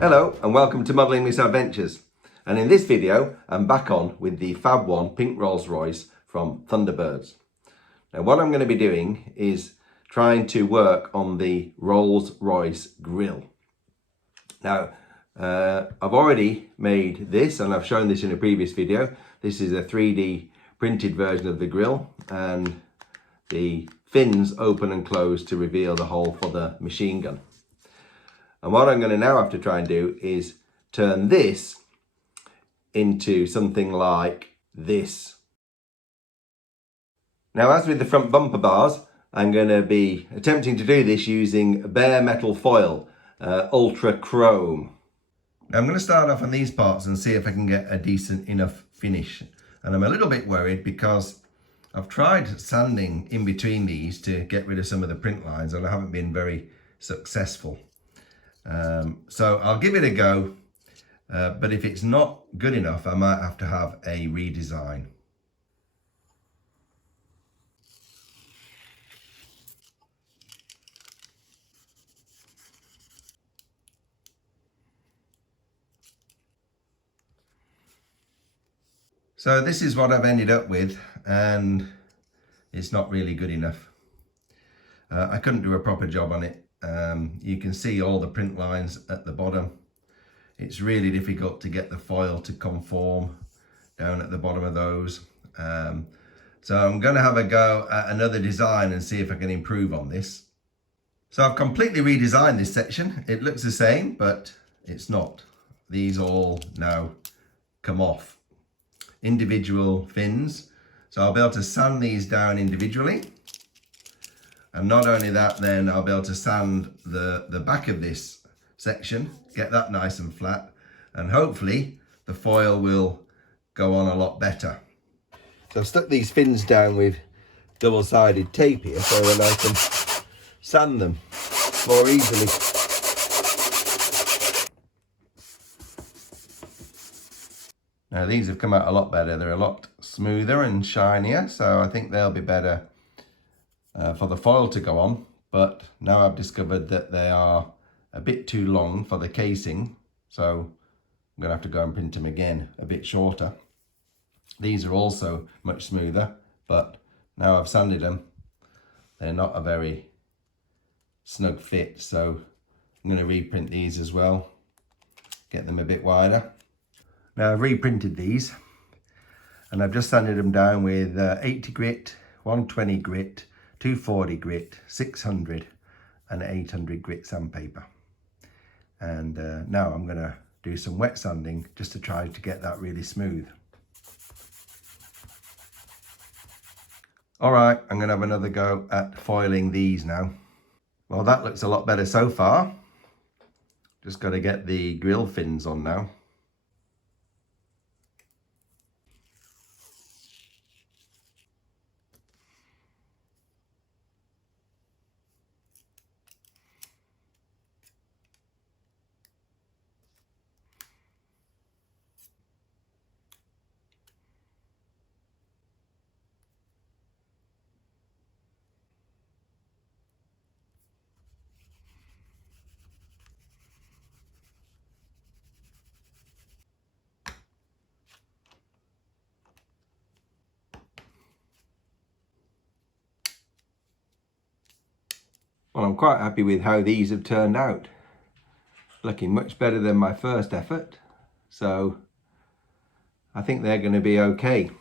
Hello and welcome to Modelling Misadventures, and in this video I'm back on with the FAB 1 pink Rolls Royce from Thunderbirds. Now what I'm going to be doing is trying to work on the Rolls Royce grille. Now I've already made this and I've shown this in a previous video. This is a 3D printed version of the grille, and the fins open and close to reveal the hole for the machine gun. And what I'm going to now have to try and do is turn this into something like this. Now, as with the front bumper bars, I'm going to be attempting to do this using bare metal foil, ultra chrome. Now, I'm going to start off on these parts and see if I can get a decent enough finish. And I'm a little bit worried because I've tried sanding in between these to get rid of some of the print lines, and I haven't been very successful. So I'll give it a go, but if it's not good enough, I might have to have a redesign. So this is what I've ended up with, and it's not really good enough. I couldn't do a proper job on it. You can see all the print lines at the bottom. It's really difficult to get the foil to conform down at the bottom of those. So I'm going to have a go at another design and see if I can improve on this. So I've completely redesigned this section. It looks the same, but it's not. These all now come off. Individual fins. So I'll be able to sand these down individually. And not only that, then I'll be able to sand the back of this section, get that nice and flat, and hopefully the foil will go on a lot better. So I've stuck these fins down with double-sided tape here so that I can sand them more easily. Now these have come out a lot better. They're a lot smoother and shinier, so I think they'll be better for the foil to go on. But now I've discovered that they are a bit too long for the casing, so I'm going to have to go and print them again a bit shorter. These are also much smoother, but now I've sanded them, they're not a very snug fit, so I'm going to reprint these as well, get them a bit wider. Now I've reprinted these and I've just sanded them down with 80 grit, 120 grit, 240 grit, 600 and 800 grit sandpaper. And now I'm going to do some wet sanding just to try to get that really smooth. All right, I'm going to have another go at foiling these now. Well, that looks a lot better so far. Just got to get the grill fins on now. Well, I'm quite happy with how these have turned out. Looking much better than my first effort, so I think they're going to be okay.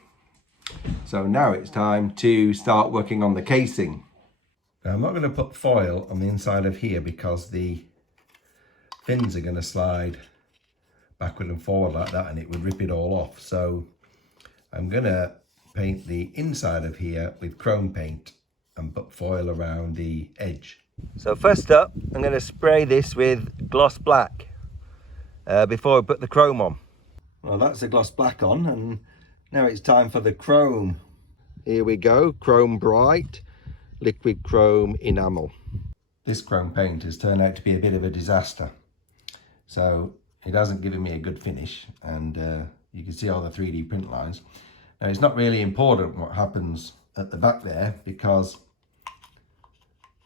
So now it's time to start working on the casing. Now I'm not going to put foil on the inside of here because the fins are going to slide backward and forward like that and it would rip it all off. So I'm going to paint the inside of here with chrome paint and put foil around the edge. So first up, I'm going to spray this with gloss black before I put the chrome on. Well, that's the gloss black on, and now it's time for the chrome. Here we go, chrome bright, liquid chrome enamel. This chrome paint has turned out to be a bit of a disaster. So it hasn't given me a good finish, and you can see all the 3D print lines. Now it's not really important what happens at the back there because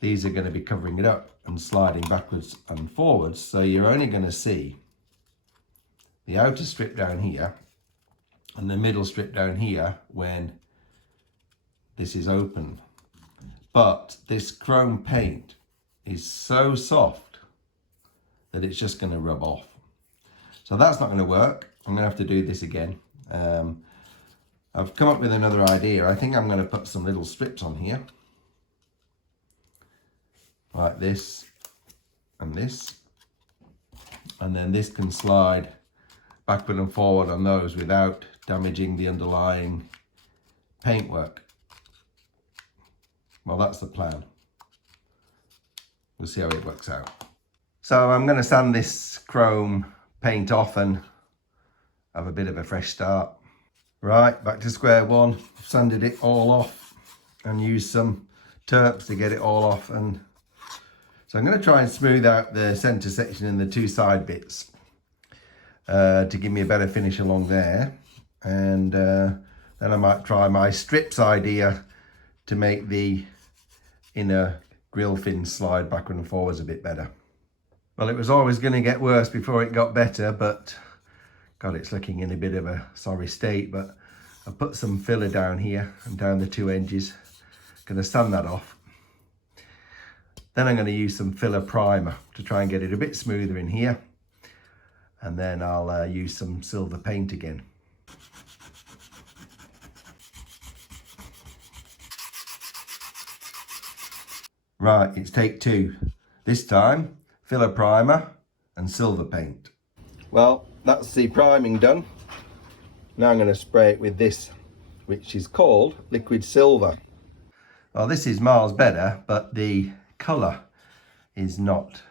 these are going to be covering it up and sliding backwards and forwards. So you're only going to see the outer strip down here and the middle strip down here when this is open. But this chrome paint is so soft that it's just going to rub off. So that's not going to work. I'm going to have to do this again. I've come up with another idea. I think I'm going to put some little strips on here, like this, and then this can slide backward and forward on those without damaging the underlying paintwork. Well, that's the plan. We'll see how it works out. So I'm going to sand this chrome paint off and have a bit of a fresh start. Right, back to square one. Sanded it all off and used some Terps to get it all off. And so I'm going to try and smooth out the center section and the two side bits to give me a better finish along there. And then I might try my strips idea to make the inner grill fin slide backward and forwards a bit better. Well, it was always going to get worse before it got better, but God, it's looking in a bit of a sorry state. But I've put some filler down here and down the two edges. Going to sand that off. Then I'm going to use some filler primer to try and get it a bit smoother in here. And then I'll use some silver paint again. Right, it's take two. This time, filler primer and silver paint. Well, that's the priming done. Now I'm going to spray it with this, which is called liquid silver. Well, this is miles better, but the colour is not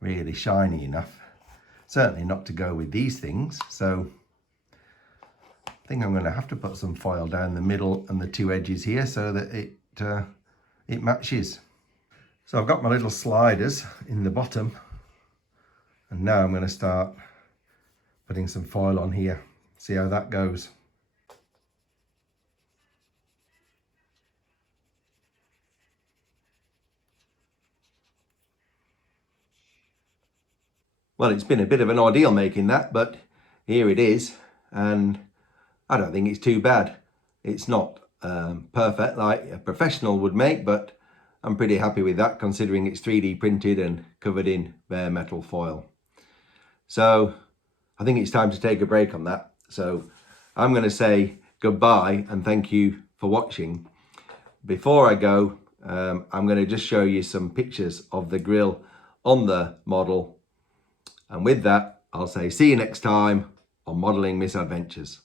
really shiny enough. Certainly not to go with these things. So I think I'm going to have to put some foil down the middle and the two edges here so that it matches. So I've got my little sliders in the bottom, and now I'm going to start putting some foil on here. See how that goes. Well, it's been a bit of an ordeal making that, but here it is, and I don't think it's too bad. It's not perfect like a professional would make, but I'm pretty happy with that considering it's 3D printed and covered in bare metal foil. So I think it's time to take a break on that. So I'm going to say goodbye and thank you for watching. Before I go, I'm going to just show you some pictures of the grill on the model. And with that, I'll say see you next time on Modelling Misadventures.